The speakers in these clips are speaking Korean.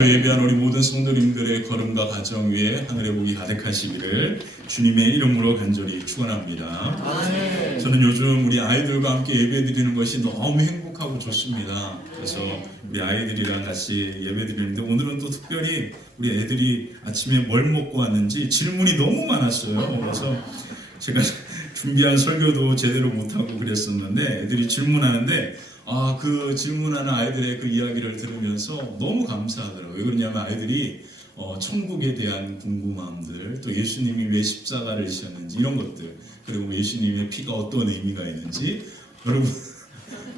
예배한 우리 모든 성도님들의 걸음과 가정 위에 하늘의 복이 가득하시기를 주님의 이름으로 간절히 축원합니다. 저는 요즘 우리 아이들과 함께 예배드리는 것이 너무 행복하고 좋습니다. 그래서 우리 아이들이랑 같이 예배드리는데 오늘은 또 특별히 우리 애들이 아침에 뭘 먹고 왔는지 질문이 너무 많았어요. 그래서 제가 준비한 설교도 제대로 못하고 그랬었는데 애들이 질문하는데 그 질문하는 아이들의 그 이야기를 들으면서 너무 감사하더라고요. 왜 그러냐면 아이들이 천국에 대한 궁금함들, 또 예수님이 왜 십자가를 지셨는지 이런 것들, 그리고 예수님의 피가 어떤 의미가 있는지 여러분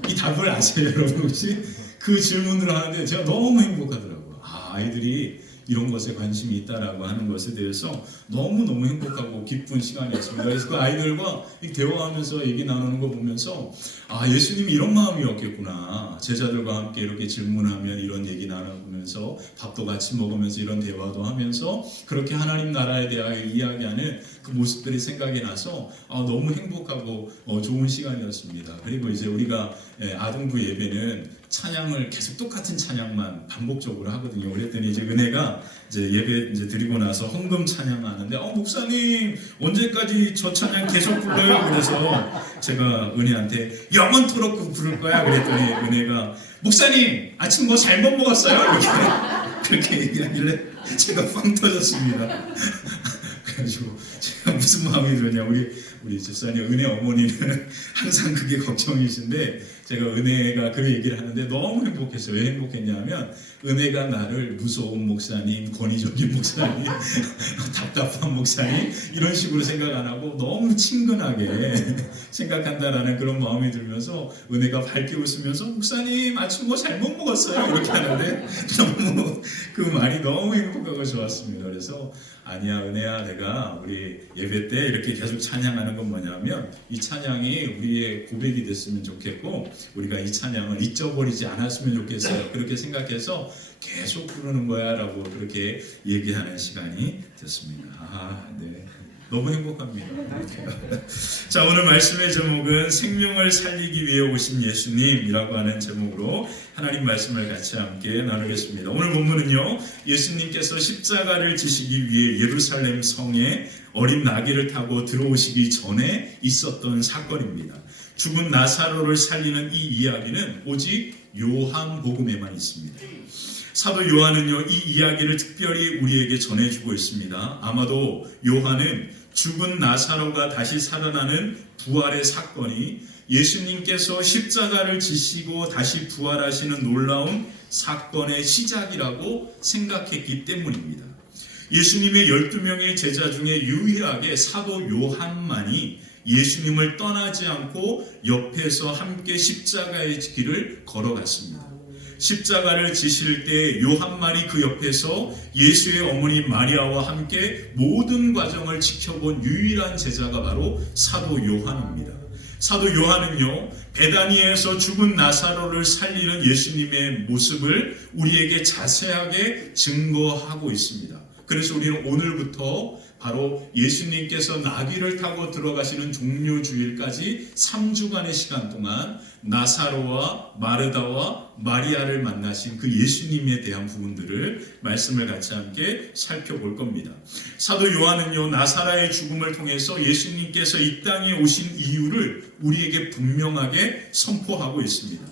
이 답을 아세요? 여러분 혹시 그 질문을 하는데 제가 너무 행복하더라고요. 아이들이 이런 것에 관심이 있다라고 하는 것에 대해서 너무너무 행복하고 기쁜 시간이었습니다. 그래서 그 아이들과 대화하면서 얘기 나누는 거 보면서 예수님이 이런 마음이었겠구나. 제자들과 함께 이렇게 질문하면 이런 얘기 나누면서 밥도 같이 먹으면서 이런 대화도 하면서 그렇게 하나님 나라에 대하여 이야기하는 그 모습들이 생각이 나서 너무 행복하고 좋은 시간이었습니다. 그리고 이제 우리가 아동부 예배는 찬양을 계속 똑같은 찬양만 반복적으로 하거든요. 그랬더니 이제 은혜가 이제 예배 이제 드리고 나서 헌금 찬양하는데 목사님 언제까지 저 찬양 계속 불러요? 그래서 제가 은혜한테 영원토록 부를 거야. 그랬더니 은혜가 목사님 아침 뭐 잘못 먹었어요? 이렇게 그렇게 얘기하길래 제가 빵 터졌습니다. 그래가지고 제가 무슨 마음이 들었냐, 우리 집사님 은혜 어머니는 항상 그게 걱정이신데 제가 은혜가 그 얘기를 하는데 너무 행복했어요. 왜 행복했냐면 은혜가 나를 무서운 목사님, 권위적인 목사님, 답답한 목사님 이런 식으로 생각 안 하고 너무 친근하게 생각한다라는 그런 마음이 들면서 은혜가 밝게 웃으면서 목사님 아침 뭐 잘못 먹었어요? 이렇게 하는데 너무 그 말이 너무 행복하고 좋았습니다. 그래서 아니야 은혜야, 내가 우리 예배 때 이렇게 계속 찬양하는 건 뭐냐면 이 찬양이 우리의 고백이 됐으면 좋겠고 우리가 이 찬양을 잊어버리지 않았으면 좋겠어요. 그렇게 생각해서 계속 부르는 거야 라고 그렇게 얘기하는 시간이 됐습니다. 네. 너무 행복합니다. 자, 오늘 말씀의 제목은 생명을 살리기 위해 오신 예수님이라고 하는 제목으로 하나님 말씀을 같이 함께 나누겠습니다. 오늘 본문은요, 예수님께서 십자가를 지시기 위해 예루살렘 성에 어린 나귀를 타고 들어오시기 전에 있었던 사건입니다. 죽은 나사로를 살리는 이 이야기는 오직 요한복음에만 있습니다. 사도 요한은요, 이 이야기를 특별히 우리에게 전해주고 있습니다. 아마도 요한은 죽은 나사로가 다시 살아나는 부활의 사건이 예수님께서 십자가를 지시고 다시 부활하시는 놀라운 사건의 시작이라고 생각했기 때문입니다. 예수님의 12명의 제자 중에 유일하게 사도 요한만이 예수님을 떠나지 않고 옆에서 함께 십자가의 길을 걸어갔습니다. 십자가를 지실 때 요한만이 그 옆에서 예수의 어머니 마리아와 함께 모든 과정을 지켜본 유일한 제자가 바로 사도 요한입니다. 사도 요한은요, 베다니에서 죽은 나사로를 살리는 예수님의 모습을 우리에게 자세하게 증거하고 있습니다. 그래서 우리는 오늘부터 바로 예수님께서 나귀를 타고 들어가시는 종료주일까지 3주간의 시간 동안 나사로와 마르다와 마리아를 만나신 그 예수님에 대한 부분들을 말씀을 같이 함께 살펴볼 겁니다. 사도 요한은요, 나사로의 죽음을 통해서 예수님께서 이 땅에 오신 이유를 우리에게 분명하게 선포하고 있습니다.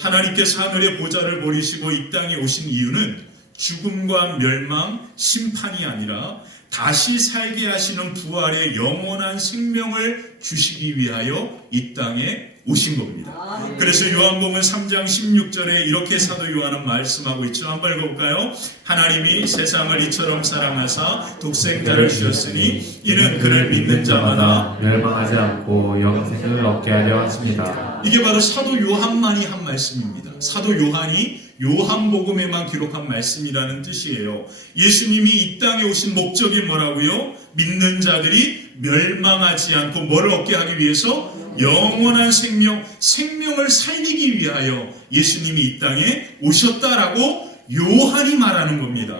하나님께서 하늘의 보좌를 버리시고 이 땅에 오신 이유는 죽음과 멸망, 심판이 아니라 다시 살게 하시는 부활의 영원한 생명을 주시기 위하여 이 땅에 오신 겁니다. 그래서 요한복음 3장 16절에 이렇게 사도 요한은 말씀하고 있죠. 한번 읽어볼까요? 하나님이 세상을 이처럼 사랑하사 독생자를 주셨으니 이는 그를 믿는 자마다 멸망하지 않고 영생을 얻게 하려 하십니다. 이게 바로 사도 요한만이 한 말씀입니다. 사도 요한이 요한복음에만 기록한 말씀이라는 뜻이에요. 예수님이 이 땅에 오신 목적이 뭐라고요? 믿는 자들이 멸망하지 않고 뭐를 얻게 하기 위해서? 영원한 생명을 살리기 위하여 예수님이 이 땅에 오셨다라고 요한이 말하는 겁니다.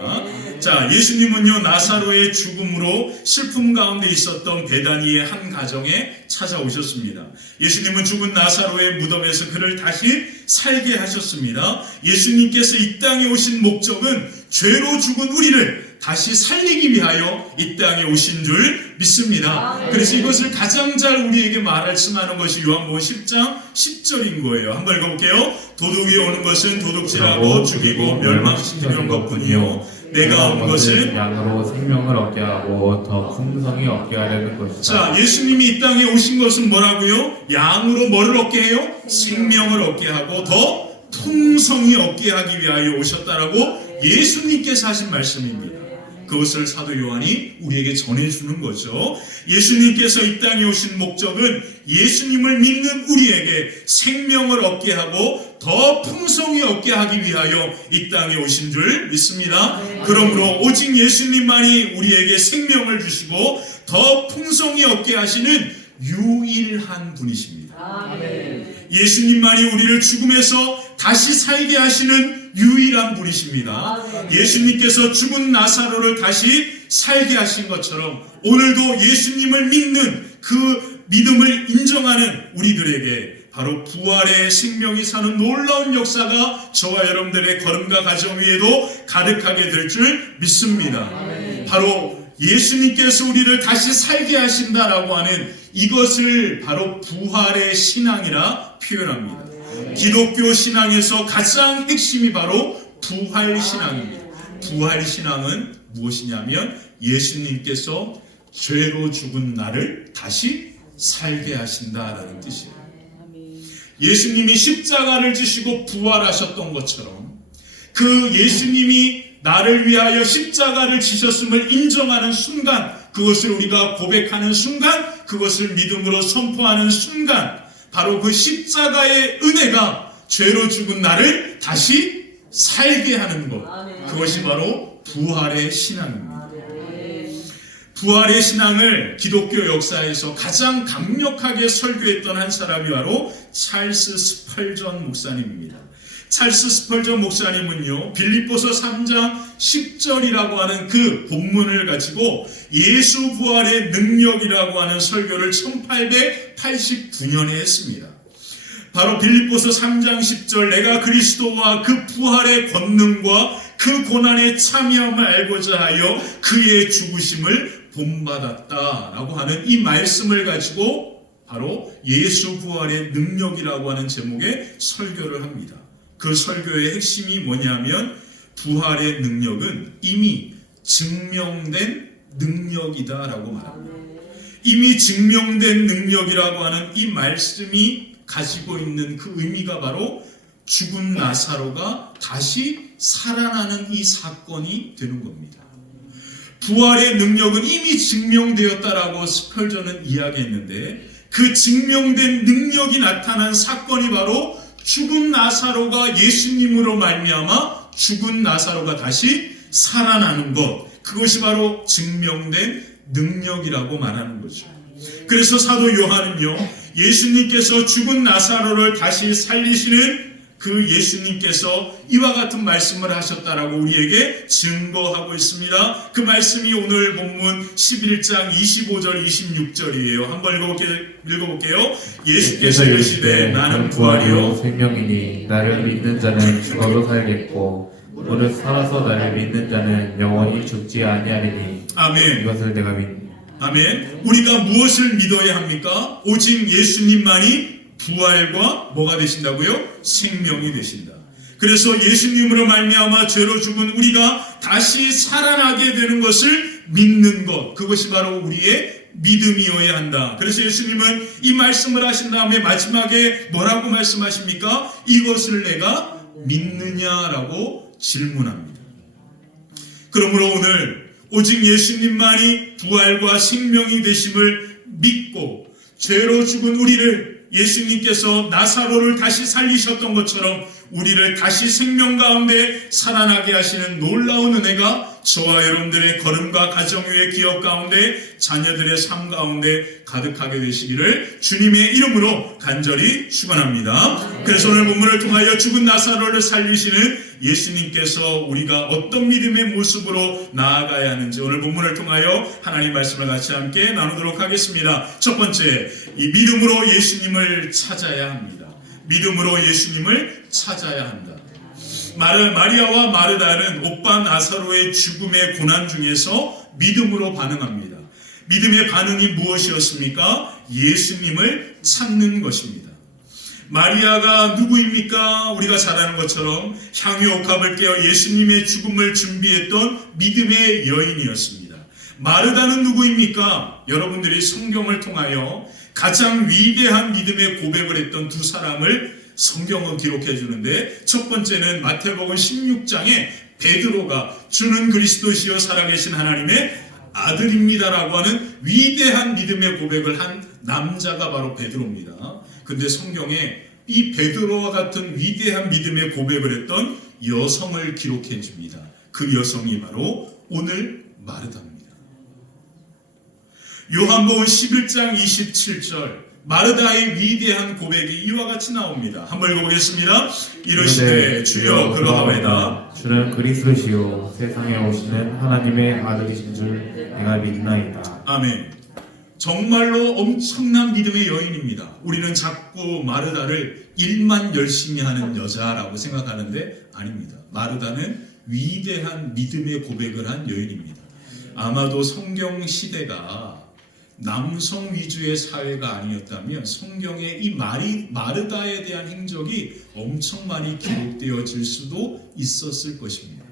자, 예수님은요, 나사로의 죽음으로 슬픔 가운데 있었던 베다니의 한 가정에 찾아오셨습니다. 예수님은 죽은 나사로의 무덤에서 그를 다시 살게 하셨습니다. 예수님께서 이 땅에 오신 목적은 죄로 죽은 우리를 다시 살리기 위하여 이 땅에 오신 줄 믿습니다. 그래서 이것을 가장 잘 우리에게 말씀하는 것이 요한복음 10장 10절인 거예요. 한번 읽어볼게요. 도둑이 오는 것은 도둑질하고 죽이고 멸망시키는 것뿐이요 내가 온 것은 양으로 생명을 얻게 하고 더 풍성히 얻게 하려는 것이다. 자, 예수님이 이 땅에 오신 것은 뭐라고요? 양으로 뭐를 얻게 해요? 생명을 얻게 하고 더 풍성히 얻게 하기 위하여 오셨다라고 예수님께서 하신 말씀입니다. 그것을 사도 요한이 우리에게 전해주는 거죠. 예수님께서 이 땅에 오신 목적은 예수님을 믿는 우리에게 생명을 얻게 하고 더 풍성히 얻게 하기 위하여 이 땅에 오신 줄 믿습니다. 그러므로 오직 예수님만이 우리에게 생명을 주시고 더 풍성히 얻게 하시는 유일한 분이십니다. 예수님만이 우리를 죽음에서 다시 살게 하시는 유일한 분이십니다. 예수님께서 죽은 나사로를 다시 살게 하신 것처럼 오늘도 예수님을 믿는 그 믿음을 인정하는 우리들에게 바로 부활의 생명이 사는 놀라운 역사가 저와 여러분들의 걸음과 가정 위에도 가득하게 될 줄 믿습니다. 바로 예수님께서 우리를 다시 살게 하신다라고 하는 이것을 바로 부활의 신앙이라 표현합니다. 기독교 신앙에서 가장 핵심이 바로 부활 신앙입니다. 부활 신앙은 무엇이냐면 예수님께서 죄로 죽은 나를 다시 살게 하신다라는 뜻이에요. 예수님이 십자가를 지시고 부활하셨던 것처럼 그 예수님이 나를 위하여 십자가를 지셨음을 인정하는 순간, 그것을 우리가 고백하는 순간, 그것을 믿음으로 선포하는 순간, 바로 그 십자가의 은혜가 죄로 죽은 나를 다시 살게 하는 것, 그것이 바로 부활의 신앙입니다. 부활의 신앙을 기독교 역사에서 가장 강력하게 설교했던 한 사람이 바로 찰스 스펄전 목사님입니다. 찰스 스펄전 목사님은요, 빌립보서 3장 10절이라고 하는 그 본문을 가지고 예수 부활의 능력이라고 하는 설교를 1889년에 했습니다. 바로 빌립보서 3장 10절, 내가 그리스도와 그 부활의 권능과 그 고난에 참여함을 알고자 하여 그의 죽으심을 본받았다라고 하는 이 말씀을 가지고 바로 예수 부활의 능력이라고 하는 제목의 설교를 합니다. 그 설교의 핵심이 뭐냐면 부활의 능력은 이미 증명된 능력이다라고 말합니다. 이미 증명된 능력이라고 하는 이 말씀이 가지고 있는 그 의미가 바로 죽은 나사로가 다시 살아나는 이 사건이 되는 겁니다. 부활의 능력은 이미 증명되었다라고 스펄전은 이야기했는데 그 증명된 능력이 나타난 사건이 바로 죽은 나사로가 예수님으로 말미암아 죽은 나사로가 다시 살아나는 것, 그것이 바로 증명된 능력이라고 말하는 거죠. 그래서 사도 요한은요, 예수님께서 죽은 나사로를 다시 살리시는 그 예수님께서 이와 같은 말씀을 하셨다라고 우리에게 증거하고 있습니다. 그 말씀이 오늘 본문 11장 25절 26절이에요. 한번 읽어볼게요. 예수께서 이르시되 나는 부활이요 생명이니 나를 믿는 자는 죽어도 살겠고 오늘 살아서 나를 믿는 자는 영원히 죽지 아니하리니. 아멘. 이것을 내가 믿니. 아멘. 우리가 무엇을 믿어야 합니까? 오직 예수님만이 부활과 뭐가 되신다고요? 생명이 되신다. 그래서 예수님으로 말미암아 죄로 죽은 우리가 다시 살아나게 되는 것을 믿는 것, 그것이 바로 우리의 믿음이어야 한다. 그래서 예수님은 이 말씀을 하신 다음에 마지막에 뭐라고 말씀하십니까? 이것을 내가 믿느냐라고 질문합니다. 그러므로 오늘 오직 예수님만이 부활과 생명이 되심을 믿고 죄로 죽은 우리를 예수님께서 나사로를 다시 살리셨던 것처럼 우리를 다시 생명 가운데 살아나게 하시는 놀라운 은혜가 저와 여러분들의 걸음과 가정 위의 기업 가운데 자녀들의 삶 가운데 가득하게 되시기를 주님의 이름으로 간절히 축원합니다. 그래서 오늘 본문을 통하여 죽은 나사로를 살리시는 예수님께서 우리가 어떤 믿음의 모습으로 나아가야 하는지 오늘 본문을 통하여 하나님 말씀을 같이 함께 나누도록 하겠습니다. 첫 번째, 이 믿음으로 예수님을 찾아야 합니다. 믿음으로 예수님을 찾아야 한다. 마리아와 마르다는 오빠 나사로의 죽음의 고난 중에서 믿음으로 반응합니다. 믿음의 반응이 무엇이었습니까? 예수님을 찾는 것입니다. 마리아가 누구입니까? 우리가 잘 아는 것처럼 향유 옥합을 깨어 예수님의 죽음을 준비했던 믿음의 여인이었습니다. 마르다는 누구입니까? 여러분들이 성경을 통하여 가장 위대한 믿음의 고백을 했던 두 사람을 성경은 기록해 주는데, 첫 번째는 마태복음 16장에 베드로가 주는 그리스도시요 살아계신 하나님의 아들입니다라고 하는 위대한 믿음의 고백을 한 남자가 바로 베드로입니다. 근데 성경에 이 베드로와 같은 위대한 믿음의 고백을 했던 여성을 기록해 줍니다. 그 여성이 바로 오늘 마르다입니다. 요한복음 11장 27절 마르다의 위대한 고백이 이와 같이 나옵니다. 한번 읽어보겠습니다. 이르시되 주여 그러하오이다. 주는 그리스도시요 세상에 오시는 하나님의 아들이신 줄 내가 믿나이다. 아멘. 정말로 엄청난 믿음의 여인입니다. 우리는 자꾸 마르다를 일만 열심히 하는 여자라고 생각하는데 아닙니다. 마르다는 위대한 믿음의 고백을 한 여인입니다. 아마도 성경 시대가 남성 위주의 사회가 아니었다면 성경에 이 마르다에 대한 행적이 엄청 많이 기록되어질 수도 있었을 것입니다.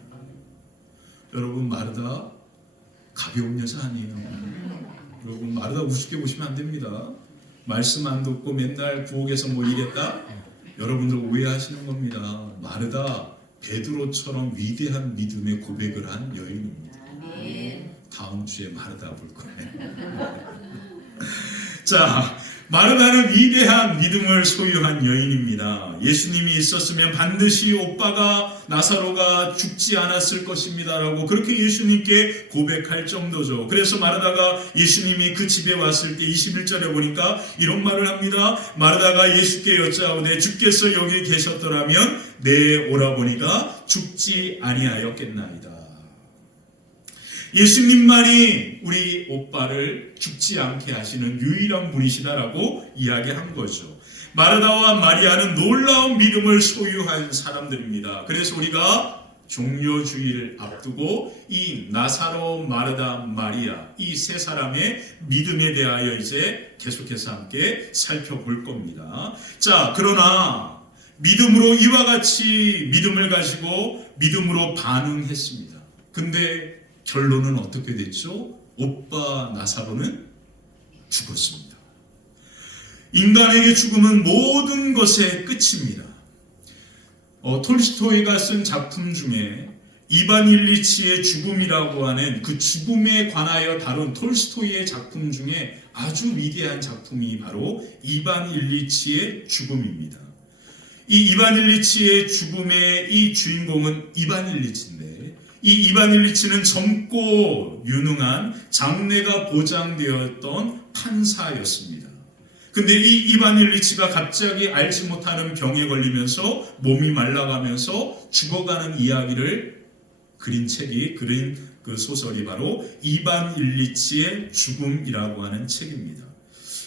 여러분, 마르다 가벼운 여자 아니에요. 여러분, 마르다 우습게 보시면 안 됩니다. 말씀 안 듣고 맨날 부엌에서 뭐 일했다? 여러분들 오해하시는 겁니다. 마르다 베드로처럼 위대한 믿음의 고백을 한 여인입니다. 다음 주에 마르다 볼 거예요. 자, 마르다는 위대한 믿음을 소유한 여인입니다. 예수님이 있었으면 반드시 오빠가 나사로가 죽지 않았을 것입니다라고 그렇게 예수님께 고백할 정도죠. 그래서 마르다가 예수님이 그 집에 왔을 때 21절에 보니까 이런 말을 합니다. 마르다가 예수께 여짜오되 주께서 여기 계셨더라면 내 오라버니가 죽지 아니하였겠나이다. 예수님만이 우리 오빠를 죽지 않게 하시는 유일한 분이시다라고 이야기한 거죠. 마르다와 마리아는 놀라운 믿음을 소유한 사람들입니다. 그래서 우리가 종료주의를 앞두고 이 나사로, 마르다, 마리아 이 세 사람의 믿음에 대하여 이제 계속해서 함께 살펴볼 겁니다. 자, 그러나 믿음으로 이와 같이 믿음을 가지고 믿음으로 반응했습니다. 근데 결론은 어떻게 됐죠? 오빠 나사로는 죽었습니다. 인간에게 죽음은 모든 것의 끝입니다. 톨스토이가 쓴 작품 중에 이반 일리치의 죽음이라고 하는 그 죽음에 관하여 다룬 톨스토이의 작품 중에 아주 위대한 작품이 바로 이반 일리치의 죽음입니다. 이 이반 일리치의 죽음의 이 주인공은 이반 일리치인데, 이 이반 일리치는 젊고 유능한 장래가 보장되었던 판사였습니다. 근데 이 이반 일리치가 갑자기 알지 못하는 병에 걸리면서 몸이 말라가면서 죽어가는 이야기를 그린 그 소설이 바로 이반 일리치의 죽음이라고 하는 책입니다.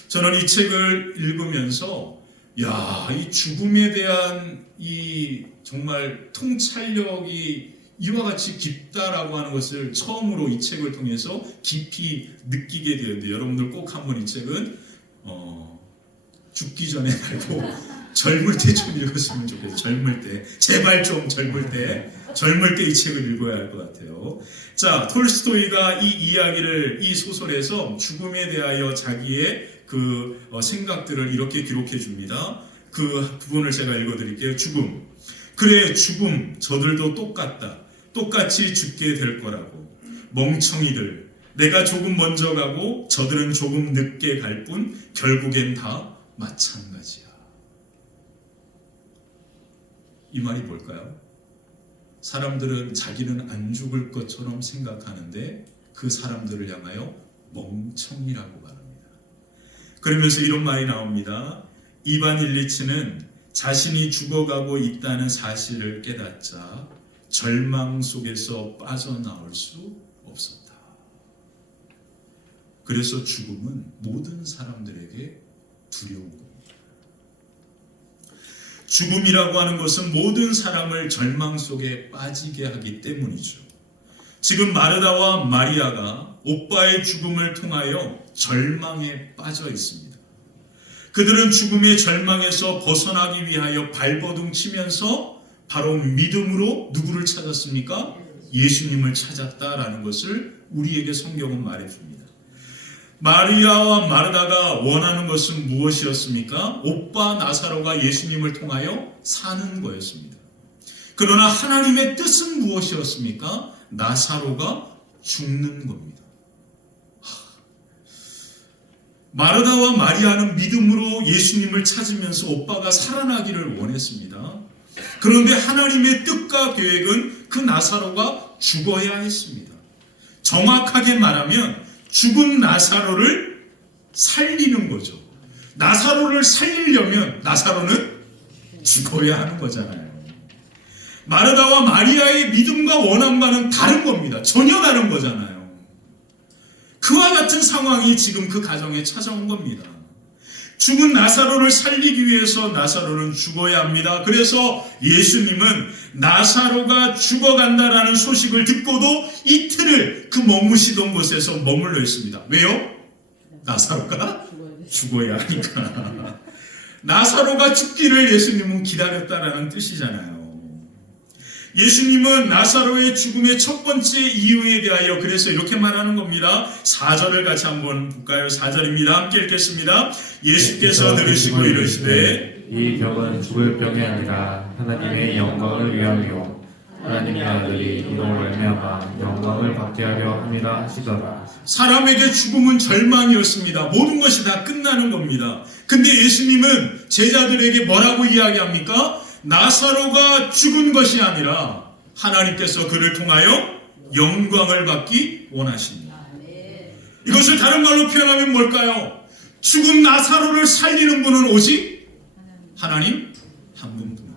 저는 이 책을 읽으면서 이 죽음에 대한 이 정말 통찰력이 이와 같이 깊다라고 하는 것을 처음으로 이 책을 통해서 깊이 느끼게 되었는데, 여러분들 꼭 한번 이 책은 죽기 전에 말고 젊을 때 좀 읽었으면 좋겠어요. 젊을 때, 제발 좀 젊을 때 이 책을 읽어야 할 것 같아요. 자, 톨스토이가 이 이야기를, 이 소설에서 죽음에 대하여 자기의 그 생각들을 이렇게 기록해 줍니다. 그 부분을 제가 읽어드릴게요. 죽음. 그래, 죽음, 저들도 똑같이 죽게 될 거라고. 멍청이들, 내가 조금 먼저 가고 저들은 조금 늦게 갈 뿐 결국엔 다 마찬가지야. 이 말이 뭘까요? 사람들은 자기는 안 죽을 것처럼 생각하는데 그 사람들을 향하여 멍청이라고 말합니다. 그러면서 이런 말이 나옵니다. 이반 일리치는 자신이 죽어가고 있다는 사실을 깨닫자 절망 속에서 빠져나올 수 없었다. 그래서 죽음은 모든 사람들에게 두려운 겁니다. 죽음이라고 하는 것은 모든 사람을 절망 속에 빠지게 하기 때문이죠. 지금 마르다와 마리아가 오빠의 죽음을 통하여 절망에 빠져 있습니다. 그들은 죽음의 절망에서 벗어나기 위하여 발버둥 치면서 바로 믿음으로 누구를 찾았습니까? 예수님을 찾았다라는 것을 우리에게 성경은 말해줍니다. 마리아와 마르다가 원하는 것은 무엇이었습니까? 오빠 나사로가 예수님을 통하여 사는 거였습니다. 그러나 하나님의 뜻은 무엇이었습니까? 나사로가 죽는 겁니다. 마르다와 마리아는 믿음으로 예수님을 찾으면서 오빠가 살아나기를 원했습니다. 그런데 하나님의 뜻과 계획은 그 나사로가 죽어야 했습니다. 정확하게 말하면 죽은 나사로를 살리는 거죠. 나사로를 살리려면 나사로는 죽어야 하는 거잖아요. 마르다와 마리아의 믿음과 원함과는 다른 겁니다. 전혀 다른 거잖아요. 그와 같은 상황이 지금 그 가정에 찾아온 겁니다. 죽은 나사로를 살리기 위해서 나사로는 죽어야 합니다. 그래서 예수님은 나사로가 죽어간다라는 소식을 듣고도 이틀을 그 머무시던 곳에서 머물러 있습니다. 왜요? 나사로가 죽어야 하니까. 나사로가 죽기를 예수님은 기다렸다라는 뜻이잖아요. 예수님은 나사로의 죽음의 첫 번째 이유에 대하여 그래서 이렇게 말하는 겁니다. 4절을 같이 한번 볼까요? 4절입니다. 함께 읽겠습니다. 예수께서 들으시고 이르시되 이 병은 죽을 병이 아니라 하나님의 영광을 위하여 하나님의 아들이 이로 말미암아 영광을 받게 하려 함이라 하시더라. 사람에게 죽음은 절망이었습니다. 모든 것이 다 끝나는 겁니다. 근데 예수님은 제자들에게 뭐라고 이야기합니까? 나사로가 죽은 것이 아니라 하나님께서 그를 통하여 영광을 받기 원하십니다. 이것을 다른 말로 표현하면 뭘까요? 죽은 나사로를 살리는 분은 오직 하나님 한 분뿐이다.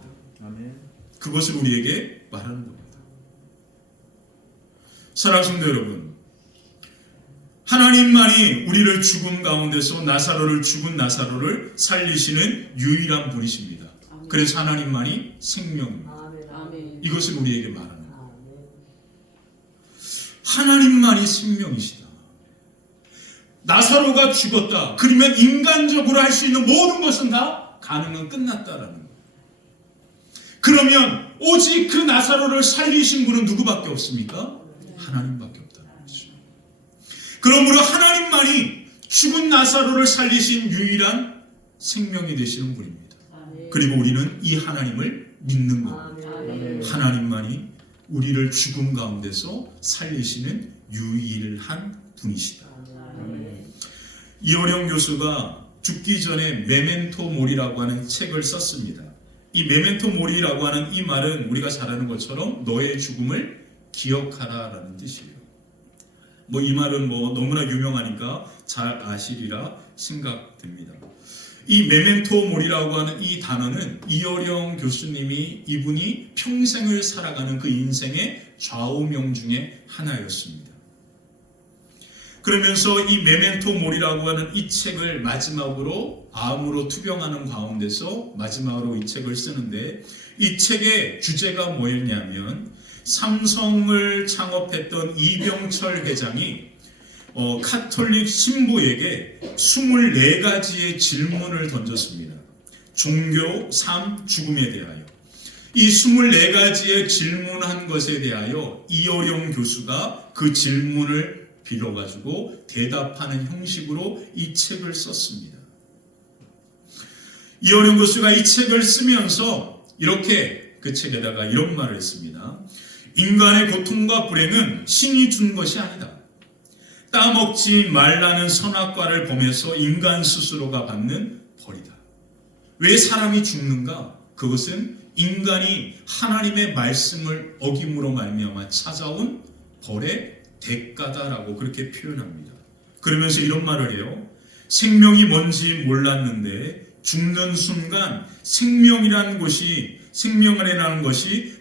그것을 우리에게 말하는 겁니다. 사랑하는 성도 여러분, 하나님만이 우리를 죽음 가운데서 죽은 나사로를 살리시는 유일한 분이십니다. 그래서 하나님만이 생명입니다. 이것을 우리에게 말하는 거예요. 하나님만이 생명이시다. 나사로가 죽었다. 그러면 인간적으로 할 수 있는 모든 것은 다 가능은 끝났다라는 거예요. 그러면 오직 그 나사로를 살리신 분은 누구밖에 없습니까? 하나님밖에 없다는 거죠. 그러므로 하나님만이 죽은 나사로를 살리신 유일한 생명이 되시는 분입니다. 그리고 우리는 이 하나님을 믿는 겁니다. 하나님만이 우리를 죽음 가운데서 살리시는 유일한 분이시다. 이어령 교수가 죽기 전에 메멘토 모리라고 하는 책을 썼습니다. 이 메멘토 모리라고 하는 이 말은 우리가 잘 아는 것처럼 너의 죽음을 기억하라라는 뜻이에요. 이 말은 너무나 유명하니까 잘 아시리라 생각됩니다. 이 메멘토 모리라고 하는 이 단어는 이어령 교수님이 이분이 평생을 살아가는 그 인생의 좌우명 중에 하나였습니다. 그러면서 이 메멘토 모리라고 하는 이 책을 마지막으로 암으로 투병하는 가운데서 마지막으로 이 책을 쓰는데 이 책의 주제가 뭐였냐면 삼성을 창업했던 이병철 회장이 카톨릭 신부에게 24가지의 질문을 던졌습니다. 종교, 삶, 죽음에 대하여. 이 24가지의 질문한 것에 대하여 이어령 교수가 그 질문을 빌어가지고 대답하는 형식으로 이 책을 썼습니다. 이어령 교수가 이 책을 쓰면서 이렇게 그 책에다가 이런 말을 했습니다. 인간의 고통과 불행은 신이 준 것이 아니다. 따먹지 말라는 선악과를 범해서 인간 스스로가 받는 벌이다. 왜 사람이 죽는가? 그것은 인간이 하나님의 말씀을 어김으로 말미암아 찾아온 벌의 대가다라고 그렇게 표현합니다. 그러면서 이런 말을 해요. 생명이 뭔지 몰랐는데 죽는 순간 생명이라는 것이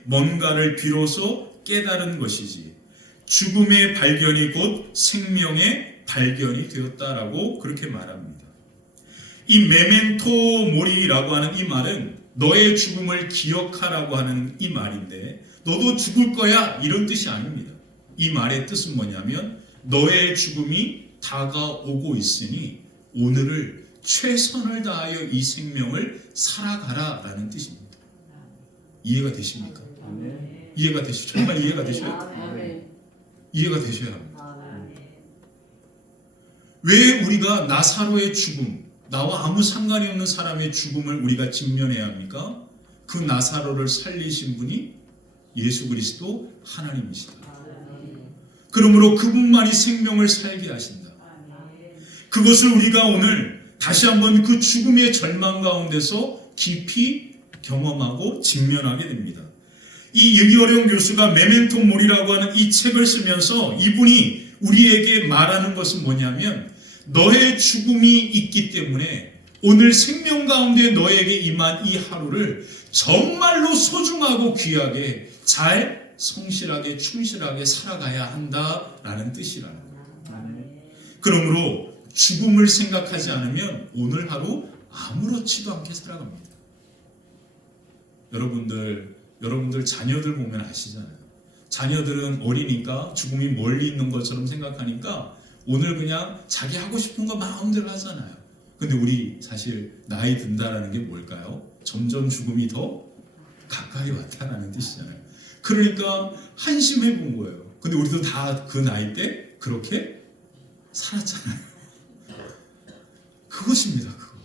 뭔가를 비로소 깨달은 것이지. 죽음의 발견이 곧 생명의 발견이 되었다라고 그렇게 말합니다. 이 메멘토 모리라고 하는 이 말은 너의 죽음을 기억하라고 하는 이 말인데 너도 죽을 거야 이런 뜻이 아닙니다. 이 말의 뜻은 뭐냐면 너의 죽음이 다가오고 있으니 오늘을 최선을 다하여 이 생명을 살아가라 라는 뜻입니다. 이해가 되십니까? 이해가 되시죠? 정말 이해가 되셔요? 이해가 되셔야 합니다. 왜 우리가 나사로의 죽음, 나와 아무 상관이 없는 사람의 죽음을 우리가 직면해야 합니까? 그 나사로를 살리신 분이 예수 그리스도 하나님이시다. 그러므로 그분만이 생명을 살게 하신다. 그것을 우리가 오늘 다시 한번 그 죽음의 절망 가운데서 깊이 경험하고 직면하게 됩니다. 이 유기어령 교수가 메멘토 모리라고 하는 이 책을 쓰면서 이분이 우리에게 말하는 것은 뭐냐면 너의 죽음이 있기 때문에 오늘 생명 가운데 너에게 임한 이 하루를 정말로 소중하고 귀하게 잘 성실하게 충실하게 살아가야 한다라는 뜻이라는 거예요. 그러므로 죽음을 생각하지 않으면 오늘 하루 아무렇지도 않게 살아갑니다. 여러분들 자녀들 보면 아시잖아요. 자녀들은 어리니까 죽음이 멀리 있는 것처럼 생각하니까 오늘 그냥 자기 하고 싶은 거 마음대로 하잖아요. 근데 우리 사실 나이 든다라는 게 뭘까요? 점점 죽음이 더 가까이 왔다라는 뜻이잖아요. 그러니까 한심해 본 거예요. 근데 우리도 다 그 나이 때 그렇게 살았잖아요. 그것입니다. 그거.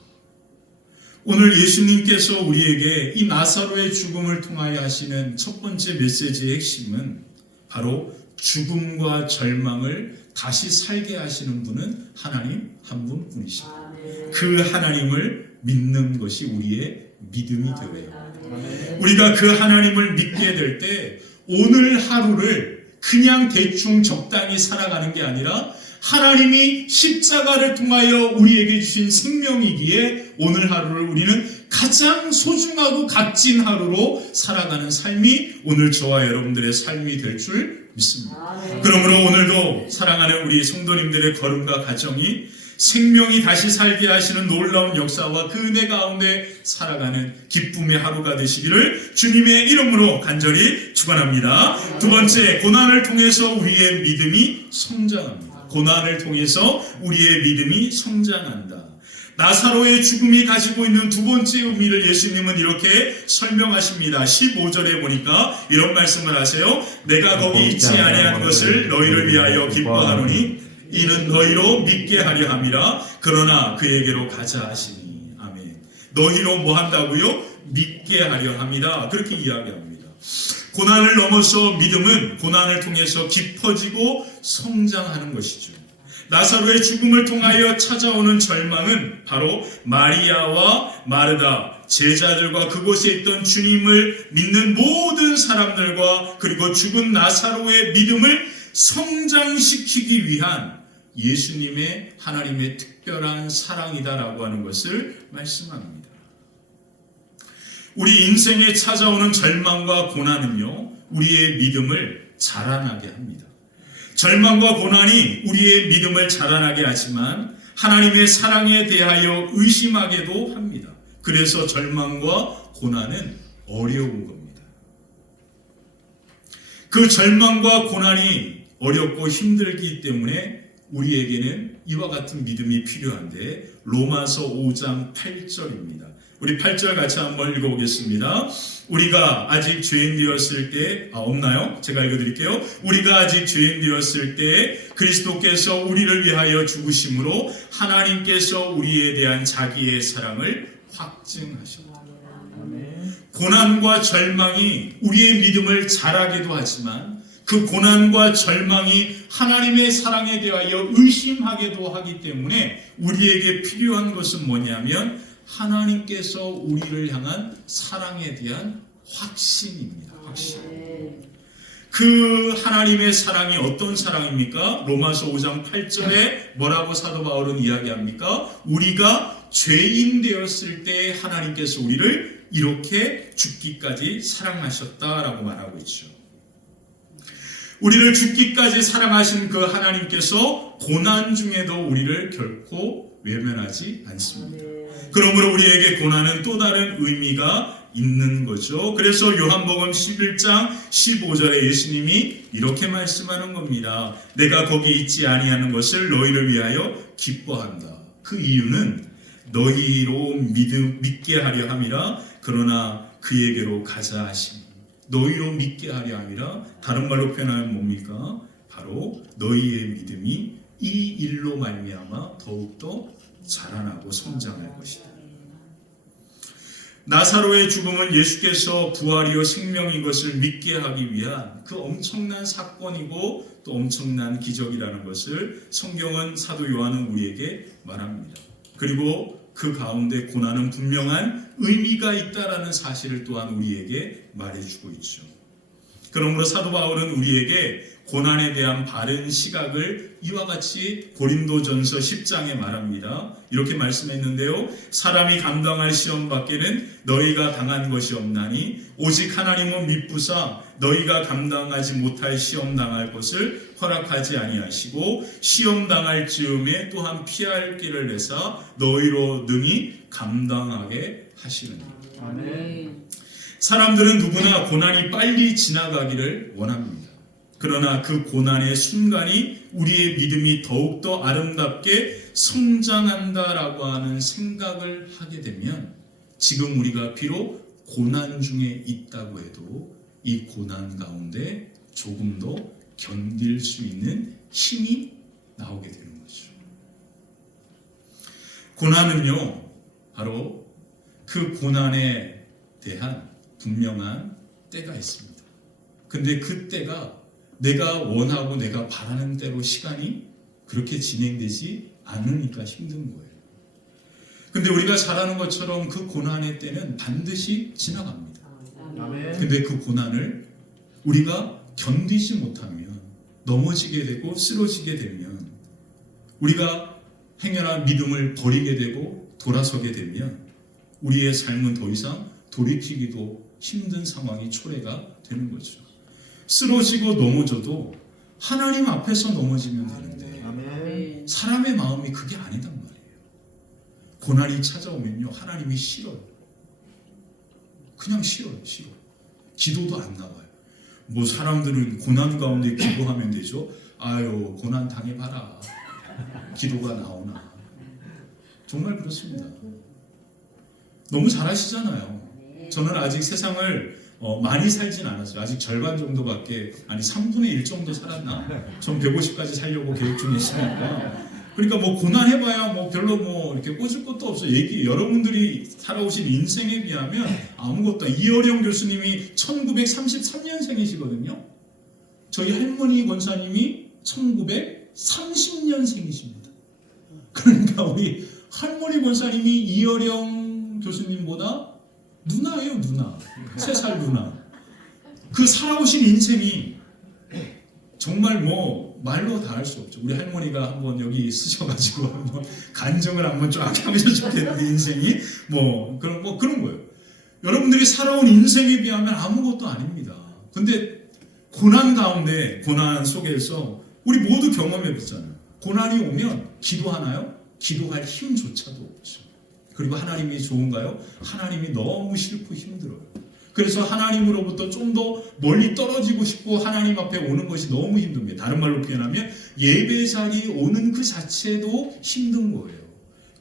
오늘 예수님께서 우리에게 이 나사로의 죽음을 통하여 하시는 첫 번째 메시지의 핵심은 바로 죽음과 절망을 다시 살게 하시는 분은 하나님 한 분뿐이십니다. 그 하나님을 믿는 것이 우리의 믿음이 되어야 합니다. 우리가 그 하나님을 믿게 될 때 오늘 하루를 그냥 대충 적당히 살아가는 게 아니라 하나님이 십자가를 통하여 우리에게 주신 생명이기에 오늘 하루를 우리는 가장 소중하고 값진 하루로 살아가는 삶이 오늘 저와 여러분들의 삶이 될 줄 믿습니다. 그러므로 오늘도 사랑하는 우리 성도님들의 걸음과 가정이 생명이 다시 살게 하시는 놀라운 역사와 그 은혜 가운데 살아가는 기쁨의 하루가 되시기를 주님의 이름으로 간절히 축원합니다. 두 번째, 고난을 통해서 우리의 믿음이 성장합니다. 고난을 통해서 우리의 믿음이 성장한다. 나사로의 죽음이 가지고 있는 두 번째 의미를 예수님은 이렇게 설명하십니다. 15절에 보니까 이런 말씀을 하세요. 내가 거기 있지 아니한 것을 너희를 위하여 기뻐하노니 이는 너희로 믿게 하려 함이라. 그러나 그에게로 가자 하시니. 아멘. 너희로 뭐 한다고요? 믿게 하려 합니다. 그렇게 이야기합니다. 고난을 넘어서 믿음은 고난을 통해서 깊어지고 성장하는 것이죠. 나사로의 죽음을 통하여 찾아오는 절망은 바로 마리아와 마르다, 제자들과 그곳에 있던 주님을 믿는 모든 사람들과 그리고 죽은 나사로의 믿음을 성장시키기 위한 예수님의 하나님의 특별한 사랑이다라고 하는 것을 말씀합니다. 우리 인생에 찾아오는 절망과 고난은요, 우리의 믿음을 자라나게 합니다. 절망과 고난이 우리의 믿음을 자라나게 하지만 하나님의 사랑에 대하여 의심하게도 합니다. 그래서 절망과 고난은 어려운 겁니다. 그 절망과 고난이 어렵고 힘들기 때문에 우리에게는 이와 같은 믿음이 필요한데 로마서 5장 8절입니다. 우리 8절 같이 한번 읽어보겠습니다. 우리가 아직 죄인 되었을 때 없나요? 제가 읽어드릴게요. 우리가 아직 죄인 되었을 때 그리스도께서 우리를 위하여 죽으심으로 하나님께서 우리에 대한 자기의 사랑을 확증하십니다. 고난과 절망이 우리의 믿음을 자라게도 하지만 그 고난과 절망이 하나님의 사랑에 대하여 의심하게도 하기 때문에 우리에게 필요한 것은 뭐냐면 하나님께서 우리를 향한 사랑에 대한 확신입니다. 확신. 그 하나님의 사랑이 어떤 사랑입니까? 로마서 5장 8절에 뭐라고 사도 바울은 이야기합니까? 우리가 죄인 되었을 때 하나님께서 우리를 이렇게 죽기까지 사랑하셨다라고 말하고 있죠. 우리를 죽기까지 사랑하신 그 하나님께서 고난 중에도 우리를 결코 외면하지 않습니다. 그러므로 우리에게 고난은 또 다른 의미가 있는 거죠. 그래서 요한복음 11장 15절에 예수님이 이렇게 말씀하는 겁니다. 내가 거기 있지 아니하는 것을 너희를 위하여 기뻐한다. 그 이유는 너희로 믿게 하려 함이라. 그러나 그에게로 가자 하시니 너희로 믿게 하려 함이라. 다른 말로 표현하면 뭡니까? 바로 너희의 믿음이 이 일로 말미암아 더욱더 자라나고 성장할 것이다. 나사로의 죽음은 예수께서 부활이요 생명인 것을 믿게 하기 위한 그 엄청난 사건이고 또 엄청난 기적이라는 것을 성경은 사도 요한은 우리에게 말합니다. 그리고 그 가운데 고난은 분명한 의미가 있다라는 사실을 또한 우리에게 말해주고 있죠. 그러므로 사도 바울은 우리에게 고난에 대한 바른 시각을 이와 같이 고린도전서 10장에 말합니다. 이렇게 말씀했는데요. 사람이 감당할 시험 밖에는 너희가 당한 것이 없나니 오직 하나님은 미쁘사 너희가 감당하지 못할 시험 당할 것을 허락하지 아니하시고 시험 당할 즈음에 또한 피할 길을 내사 너희로 능히 감당하게 하시느니라. 아멘. 사람들은 누구나 고난이 빨리 지나가기를 원합니다. 그러나 그 고난의 순간이 우리의 믿음이 더욱더 아름답게 성장한다라고 하는 생각을 하게 되면 지금 우리가 비록 고난 중에 있다고 해도 이 고난 가운데 조금 더 견딜 수 있는 힘이 나오게 되는 거죠. 고난은요, 바로 그 고난에 대한 분명한 때가 있습니다. 근데 그 때가 내가 원하고 내가 바라는 대로 시간이 그렇게 진행되지 않으니까 힘든 거예요. 근데 우리가 잘 아는 것처럼 그 고난의 때는 반드시 지나갑니다. 아멘. 근데 그 고난을 우리가 견디지 못하면 넘어지게 되고 쓰러지게 되면 우리가 행여나 믿음을 버리게 되고 돌아서게 되면 우리의 삶은 더 이상 돌이키기도 힘든 상황이 초래가 되는 거죠. 쓰러지고 넘어져도 하나님 앞에서 넘어지면 되는데 아멘. 사람의 마음이 그게 아니단 말이에요. 고난이 찾아오면요 하나님이 싫어요. 그냥 싫어요. 기도도 안 나와요. 뭐 사람들은 고난 가운데 기도하면 되죠. 아유 고난 당해봐라. 기도가 나오나. 정말 그렇습니다. 너무 잘하시잖아요. 저는 아직 세상을 많이 살진 않았어요. 아직 절반 정도밖에, 아니 3분의 1 정도 살았나? 전 150까지 살려고 계획 중에 있으니까. 그러니까 뭐 고난해봐야 뭐 별로 뭐 이렇게 꽂을 것도 없어요. 여러분들이 살아오신 인생에 비하면 아무것도. 이어령 교수님이 1933년생이시거든요. 저희 할머니 권사님이 1930년생이십니다. 그러니까 우리 할머니 권사님이 이어령 교수님보다 누나예요, 누나. 3살 누나. 그 살아오신 인생이 정말 뭐 말로 다 할 수 없죠. 우리 할머니가 한번 여기 쓰셔가지고 한번 간증을 한번 쫙 하면 좋겠는데 인생이 뭐 그런 거예요. 여러분들이 살아온 인생에 비하면 아무것도 아닙니다. 근데 고난 가운데, 고난 속에서 우리 모두 경험해봤잖아요. 고난이 오면 기도하나요? 기도할 힘조차도 없죠. 그리고 하나님이 좋은가요? 하나님이 너무 싫고 힘들어요. 그래서 하나님으로부터 좀 더 멀리 떨어지고 싶고 하나님 앞에 오는 것이 너무 힘듭니다. 다른 말로 표현하면 예배 자리에 오는 그 자체도 힘든 거예요.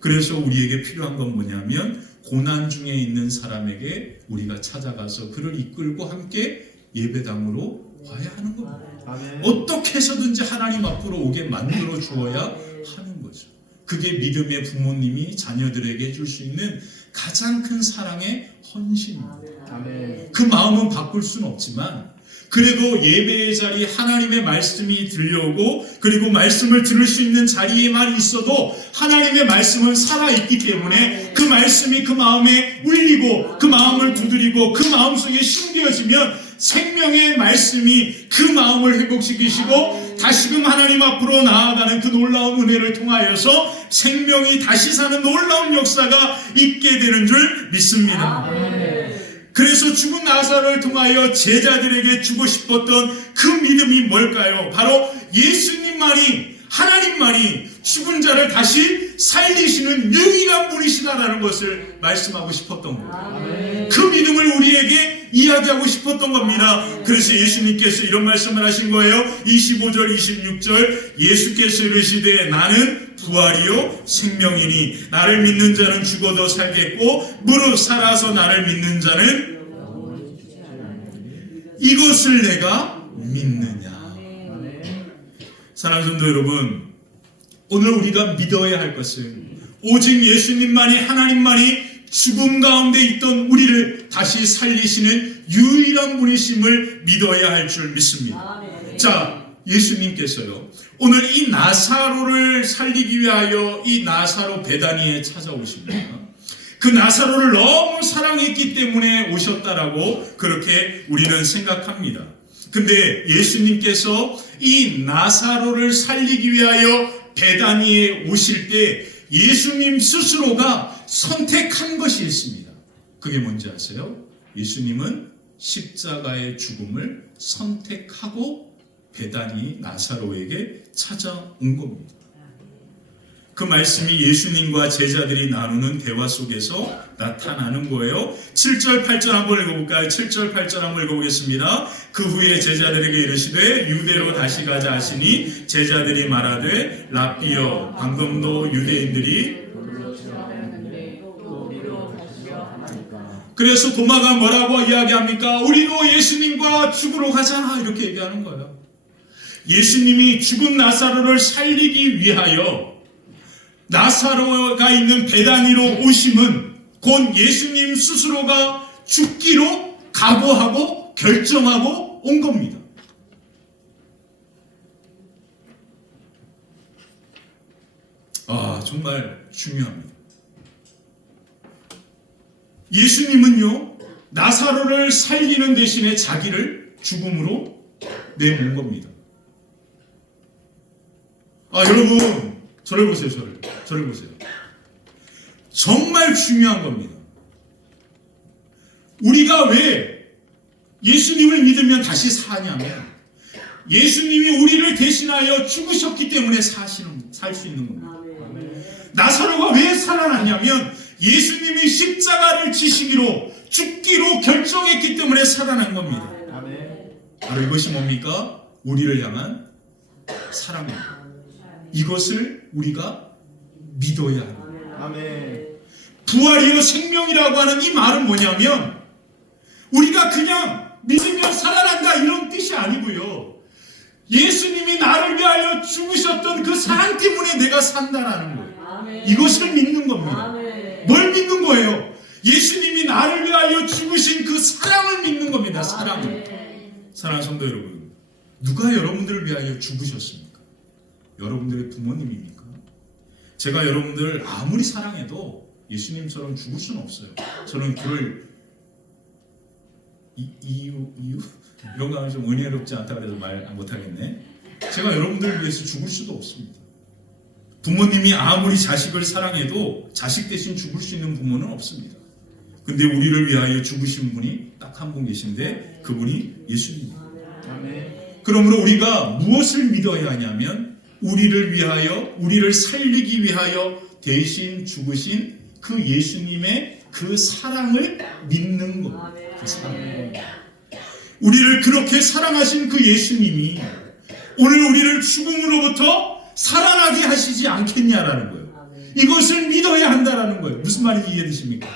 그래서 우리에게 필요한 건 뭐냐면 고난 중에 있는 사람에게 우리가 찾아가서 그를 이끌고 함께 예배당으로 와야 하는 겁니다. 아멘. 어떻게 해서든지 하나님 앞으로 오게 만들어 주어야 하는 거죠. 그게 믿음의 부모님이 자녀들에게 해줄 수 있는 가장 큰 사랑의 헌신입니다. 아멘. 그 마음은 바꿀 수는 없지만 그래도 예배의 자리 하나님의 말씀이 들려오고 그리고 말씀을 들을 수 있는 자리에만 있어도 하나님의 말씀은 살아있기 때문에 그 말씀이 그 마음에 울리고 그 마음을 두드리고 그 마음속에 심겨지면 생명의 말씀이 그 마음을 회복시키시고 다시금 하나님 앞으로 나아가는 그 놀라운 은혜를 통하여서 생명이 다시 사는 놀라운 역사가 있게 되는 줄 믿습니다. 그래서 죽은 나사로를 통하여 제자들에게 주고 싶었던 그 믿음이 뭘까요? 바로 예수님만이, 하나님만이 죽은 자를 다시 살리시는 유일한 분이시다라는 것을 말씀하고 싶었던 거예요. 그 믿음을 우리에게 이야기하고 싶었던 겁니다. 그래서 예수님께서 이런 말씀을 하신 거예요. 25절 26절 예수께서 이르시되 나는 부활이요 생명이니 나를 믿는 자는 죽어도 살겠고 무릇 살아서 나를 믿는 자는 이것을 내가 믿느냐. 사랑하는 성도 여러분, 오늘 우리가 믿어야 할 것은 오직 예수님만이, 하나님만이 죽음 가운데 있던 우리를 다시 살리시는 유일한 분이심을 믿어야 할 줄 믿습니다. 자, 예수님께서요 오늘 이 나사로를 살리기 위하여 이 나사로 베다니에 찾아오십니다. 그 나사로를 너무 사랑했기 때문에 오셨다라고 그렇게 우리는 생각합니다. 근데 예수님께서 이 나사로를 살리기 위하여 베다니에 오실 때 예수님 스스로가 선택한 것이 있습니다. 그게 뭔지 아세요? 예수님은 십자가의 죽음을 선택하고 베다니 나사로에게 찾아온 겁니다. 그 말씀이 예수님과 제자들이 나누는 대화 속에서 나타나는 거예요. 7절 8절 한번 읽어볼까요? 7절 8절 한번 읽어보겠습니다. 그 후에 제자들에게 이르시되 유대로 다시 가자 하시니 제자들이 말하되 랍비여 방금도 유대인들이 그래서 도마가 뭐라고 이야기합니까? 우리도 예수님과 죽으러 가자 이렇게 얘기하는 거예요. 예수님이 죽은 나사로를 살리기 위하여 나사로가 있는 베다니로 오심은 곧 예수님 스스로가 죽기로 각오하고 결정하고 온 겁니다. 정말 중요합니다. 예수님은요 나사로를 살리는 대신에 자기를 죽음으로 내몬 겁니다. 여러분 저를 보세요. 저를 보세요. 정말 중요한 겁니다. 우리가 왜 예수님을 믿으면 다시 사냐면 예수님이 우리를 대신하여 죽으셨기 때문에 살 수 있는 겁니다. 나사로가 왜 살아났냐면 예수님이 십자가를 지시기로 죽기로 결정했기 때문에 살아난 겁니다. 바로 이것이 뭡니까? 우리를 향한 사랑입니다. 이것을 우리가 믿어야 합니다. 부활이요 생명이라고 하는 이 말은 뭐냐면 우리가 그냥 믿으면 살아난다 이런 뜻이 아니고요. 예수님이 나를 위하여 죽으셨던 그 사랑 때문에 내가 산다라는 거예요. 이것을 믿는 겁니다. 뭘 믿는 거예요? 예수님이 나를 위하여 죽으신 그 사랑을 믿는 겁니다. 사랑을. 사랑하는 성도 여러분, 누가 여러분들을 위하여 죽으셨습니까? 여러분들의 부모님입니까? 제가 여러분들 아무리 사랑해도 예수님처럼 죽을 수는 없어요. 저는 그럴 이유 이런 거 하면 좀 은혜롭지 않다 그래서 말 못하겠네. 제가 여러분들을 위해서 죽을 수도 없습니다. 부모님이 아무리 자식을 사랑해도 자식 대신 죽을 수 있는 부모는 없습니다. 근데 우리를 위하여 죽으신 분이 딱 한 분 계신데 그분이 예수님입니다. 그러므로 우리가 무엇을 믿어야 하냐면 우리를 위하여, 우리를 살리기 위하여 대신 죽으신 그 예수님의 그 사랑을 믿는 겁니다. 그 사랑. 우리를 그렇게 사랑하신 그 예수님이 오늘 우리를 죽음으로부터 살아나게 하시지 않겠냐라는 거예요. 이것을 믿어야 한다라는 거예요. 무슨 말인지 이해되십니까?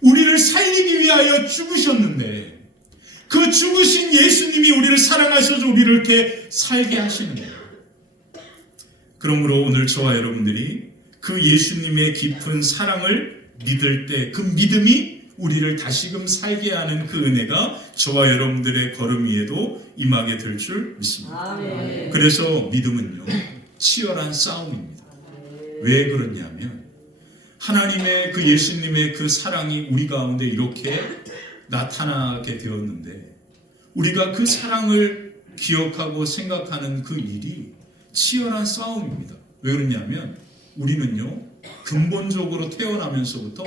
우리를 살리기 위하여 죽으셨는데 그 죽으신 예수님이 우리를 사랑하셔서 우리를 이렇게 살게 하시는 거예요. 그러므로 오늘 저와 여러분들이 그 예수님의 깊은 사랑을 믿을 때 그 믿음이 우리를 다시금 살게 하는 그 은혜가 저와 여러분들의 걸음 위에도 임하게 될 줄 믿습니다. 그래서 믿음은요 치열한 싸움입니다. 왜 그러냐면 하나님의 그 예수님의 그 사랑이 우리 가운데 이렇게 나타나게 되었는데 우리가 그 사랑을 기억하고 생각하는 그 일이 치열한 싸움입니다. 왜 그러냐면 우리는요 근본적으로 태어나면서부터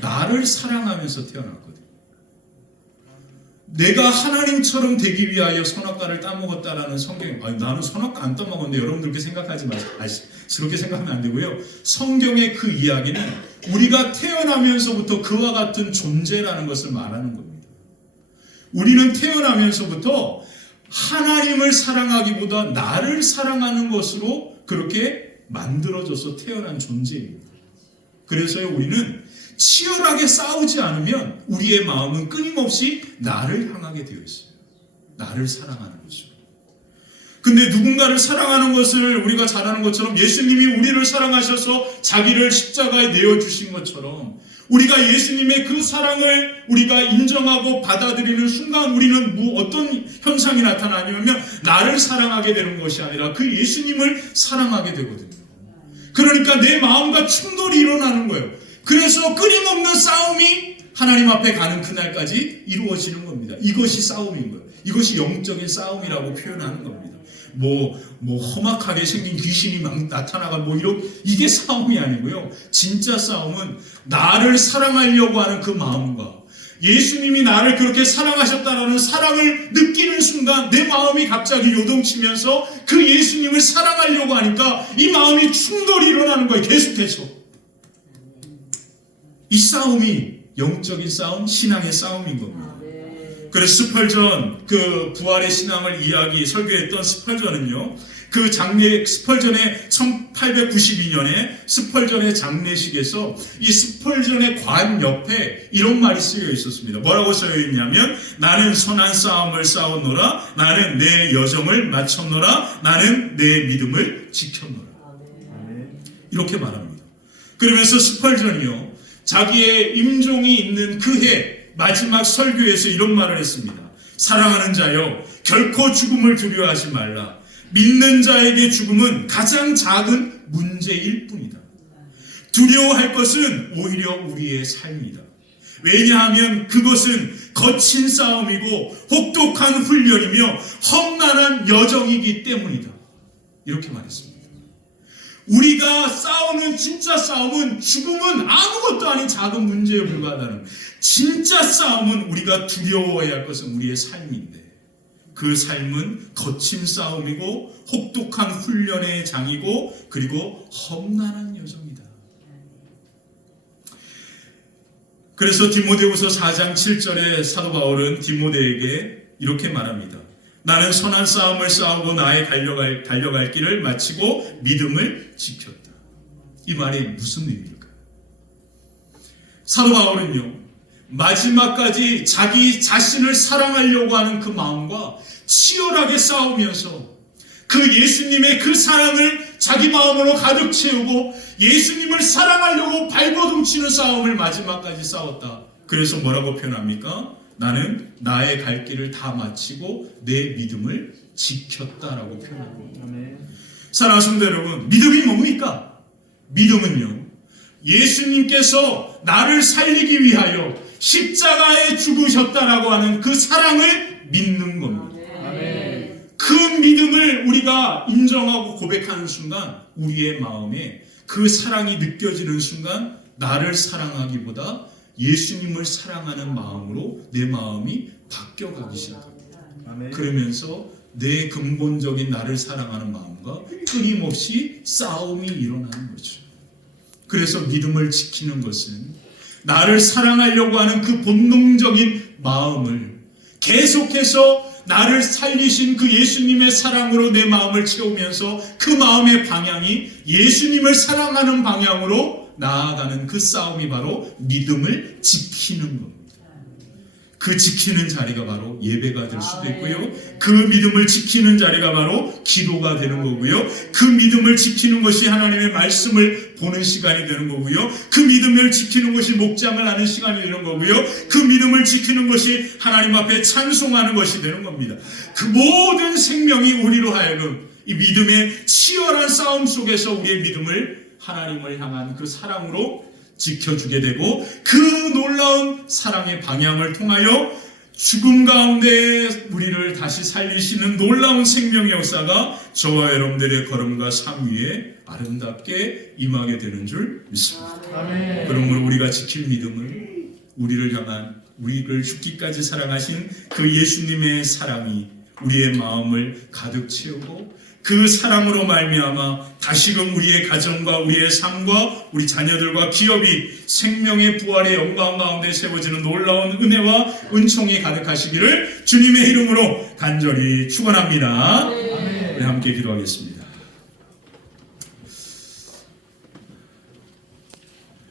나를 사랑하면서 태어났거든. 내가 하나님처럼 되기 위하여 선악과를 따먹었다라는 성경, 나는 선악과 안 따먹었는데 여러분들 그렇게 생각하지 마세요. 그렇게 생각하면 안 되고요. 성경의 그 이야기는 우리가 태어나면서부터 그와 같은 존재라는 것을 말하는 겁니다. 우리는 태어나면서부터 하나님을 사랑하기보다 나를 사랑하는 것으로 그렇게 만들어져서 태어난 존재입니다. 그래서요, 우리는 치열하게 싸우지 않으면 우리의 마음은 끊임없이 나를 향하게 되어 있어요. 나를 사랑하는 거죠. 근데 누군가를 사랑하는 것을 우리가 잘 아는 것처럼 예수님이 우리를 사랑하셔서 자기를 십자가에 내어주신 것처럼 우리가 예수님의 그 사랑을 우리가 인정하고 받아들이는 순간 우리는 어떤 현상이 나타나냐면 나를 사랑하게 되는 것이 아니라 그 예수님을 사랑하게 되거든요. 그러니까 내 마음과 충돌이 일어나는 거예요. 그래서 끊임없는 싸움이 하나님 앞에 가는 그날까지 이루어지는 겁니다. 이것이 싸움인 거예요. 이것이 영적인 싸움이라고 표현하는 겁니다. 험악하게 생긴 귀신이 막 나타나가 이게 싸움이 아니고요. 진짜 싸움은 나를 사랑하려고 하는 그 마음과 예수님이 나를 그렇게 사랑하셨다라는 사랑을 느끼는 순간 내 마음이 갑자기 요동치면서 그 예수님을 사랑하려고 하니까 이 마음이 충돌이 일어나는 거예요. 계속해서. 이 싸움이 영적인 싸움, 신앙의 싸움인 겁니다. 그래서 스펄전, 그 부활의 신앙을 설교했던 스펄전은요, 스펄전의 1892년에 스펄전의 장례식에서 이 스펄전의 관 옆에 이런 말이 쓰여 있었습니다. 뭐라고 쓰여 있냐면, 나는 선한 싸움을 싸웠노라, 나는 내 여정을 마쳤노라, 나는 내 믿음을 지켰노라. 이렇게 말합니다. 그러면서 스펄전이요, 자기의 임종이 있는 그 해 마지막 설교에서 이런 말을 했습니다. 사랑하는 자여, 결코 죽음을 두려워하지 말라. 믿는 자에게 죽음은 가장 작은 문제일 뿐이다. 두려워할 것은 오히려 우리의 삶이다. 왜냐하면 그것은 거친 싸움이고 혹독한 훈련이며 험난한 여정이기 때문이다. 이렇게 말했습니다. 우리가 싸우는 진짜 싸움은, 죽음은 아무것도 아닌 작은 문제에 불과하다는, 진짜 싸움은 우리가 두려워해야 할 것은 우리의 삶인데 그 삶은 거친 싸움이고 혹독한 훈련의 장이고 그리고 험난한 여정이다. 그래서 디모데후서 4장 7절에 사도 바울은 디모데에게 이렇게 말합니다. 나는 선한 싸움을 싸우고 나의 달려갈 길을 마치고 믿음을 지켰다. 이 말이 무슨 의미일까요? 사도 바울은요, 마지막까지 자기 자신을 사랑하려고 하는 그 마음과 치열하게 싸우면서 그 예수님의 그 사랑을 자기 마음으로 가득 채우고 예수님을 사랑하려고 발버둥치는 싸움을 마지막까지 싸웠다. 그래서 뭐라고 표현합니까? 나는 나의 갈 길을 다 마치고 내 믿음을 지켰다라고 표현합니다. 사랑하는 성도 여러분, 믿음이 뭡니까? 믿음은요, 예수님께서 나를 살리기 위하여 십자가에 죽으셨다라고 하는 그 사랑을 믿는 겁니다. 그 믿음을 우리가 인정하고 고백하는 순간 우리의 마음에 그 사랑이 느껴지는 순간 나를 사랑하기보다 예수님을 사랑하는 마음으로 내 마음이 바뀌어가기 시작합니다. 그러면서 내 근본적인 나를 사랑하는 마음과 끊임없이 싸움이 일어나는 거죠. 그래서 믿음을 지키는 것은 나를 사랑하려고 하는 그 본능적인 마음을 계속해서 나를 살리신 그 예수님의 사랑으로 내 마음을 채우면서 그 마음의 방향이 예수님을 사랑하는 방향으로 나아가는 그 싸움이 바로 믿음을 지키는 겁니다. 그 지키는 자리가 바로 예배가 될 수도 있고요. 그 믿음을 지키는 자리가 바로 기도가 되는 거고요. 그 믿음을 지키는 것이 하나님의 말씀을 보는 시간이 되는 거고요. 그 믿음을 지키는 것이 목장을 하는 시간이 되는 거고요. 그 믿음을 지키는 것이 하나님 앞에 찬송하는 것이 되는 겁니다. 그 모든 생명이 우리로 하여금 이 믿음의 치열한 싸움 속에서 우리의 믿음을 하나님을 향한 그 사랑으로 지켜주게 되고 그 놀라운 사랑의 방향을 통하여 죽음 가운데 우리를 다시 살리시는 놀라운 생명의 역사가 저와 여러분들의 걸음과 삶 위에 아름답게 임하게 되는 줄 믿습니다. 그러므로 우리가 지킬 믿음을 우리를 향한 우리를 죽기까지 사랑하신 그 예수님의 사랑이 우리의 마음을 가득 채우고 그 사랑으로 말미암아 다시금 우리의 가정과 우리의 삶과 우리 자녀들과 기업이 생명의 부활의 영광 가운데 세워지는 놀라운 은혜와 은총이 가득하시기를 주님의 이름으로 간절히 축원합니다. 우리 함께 기도하겠습니다.